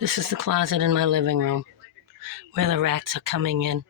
This is the closet in my living room where the rats are coming in.